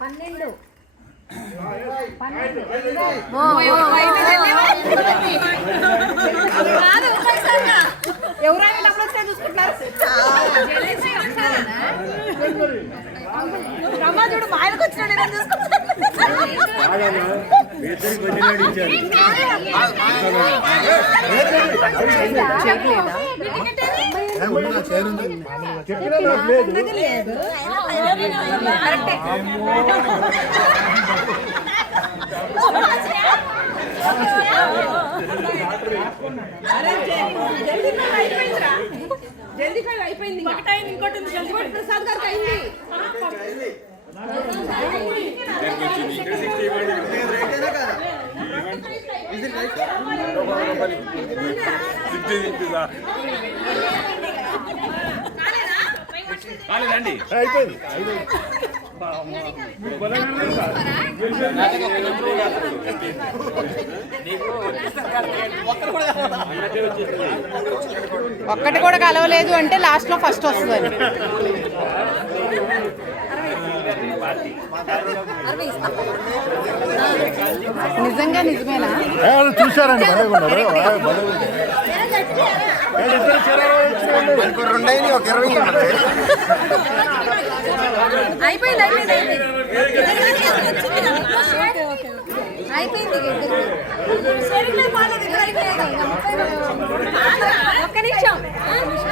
పన్నెండు. ఎవరైనా డబ్బులు చూసుకుంటున్నారు. మా ఆయనకు నేను జల్దీ ఫైవ్ అయిపోయింది ఒకటి అయింది ఇంకోటి ఉంది జల్దీ ప్రసాద్ గారికి అయింది కాలేదండి అయిపోయింది ఒక్కటి కూడా కలవలేదు అంటే లాస్ట్లో ఫస్ట్ వస్తుంది. నిజంగా నిజమేనా? ఏ, రెండైంది ఒక ఇరవై అయిపోయింది అయిపోయింది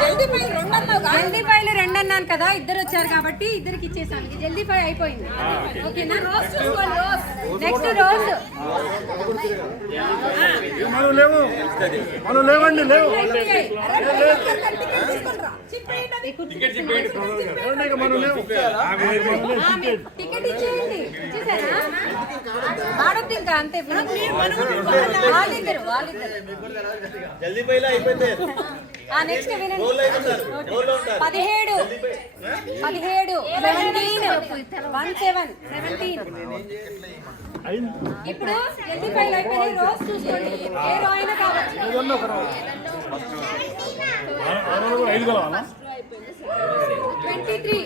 జల్దీ ఫైల్ రెండు అన్నాను కదా ఇద్దరు వచ్చారు కాబట్టి ఇద్దరికి ఇచ్చేసాను ఇది జల్దీ ఫైల్ అయిపోయింది. ఓకేనా? రోజ్ చూసుకోండి రోజ్ నెక్స్ట్ రోజ్ మనం లేవు. మనం లేవండి లేవు. టికెట్ ఇచ్చేయండి. ఇచ్చేసారా ఆడొద్దు ఇంకా అంతే. వాళ్ళిద్దరు వాళ్ళిద్దరు. నెక్స్ట్ వినండి పదిహేడు. పదిహేడు. సెవెంటీన్ వన్ సెవెన్ సెవెంటీన్ ఇప్పుడు జల్దీ ఫైల్ అయిపోయినాయి. రోజు చూసుకోండి. ఏ రో అయినా కావచ్చు. Twenty three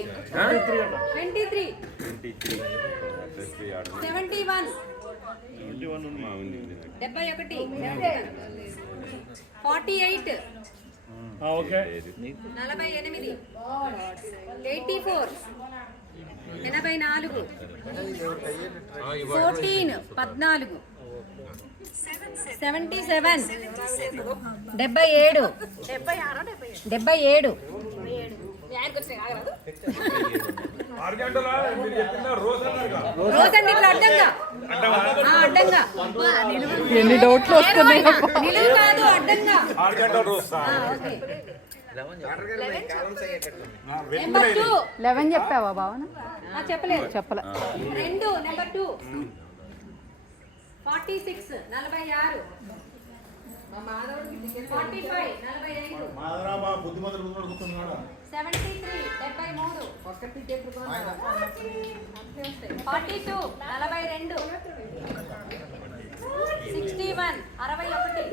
twenty three seventy one డెబ్బై ఒకటి ఫార్టీ ఎయిట్ నలభై ఎనిమిది ఎయిటీ ఫోర్ ఎనభై నాలుగు ఫోర్టీన్ పద్నాలుగు సెవెంటీ సెవెన్. డెబ్బై ఏడు. డెబ్బై ఏడు. రోజు అండి ఇట్లా అడ్డంగా. ఆ, అడ్డంగా. ఎన్ని డౌట్లు వస్తున్నాయి. నిలువు కాదు అడ్డంగా. లెవెన్ చెప్పావా భావన? చెప్పలేదు. చెప్పలే. రెండు నెంబర్ టూ. ఫార్టీ సిక్స్ నలభై ఆరు. ఫార్టీ ఫైవ్ నలభై ఐదు. సెవెంటీ త్రీ డెబ్బై మూడు. ఫార్టీ టూ నలభై రెండు. సిక్స్టీ వన్ అరవై ఒకటి.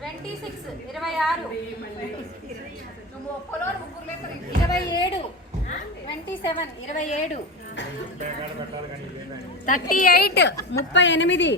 ట్వంటీ సిక్స్ ఇరవై ఆరు. ఇరవై ఏడు. ట్వంటీ సెవెన్ ఇరవై ఏడు. థర్టీ ఎయిట్ ముప్పై ఎనిమిది.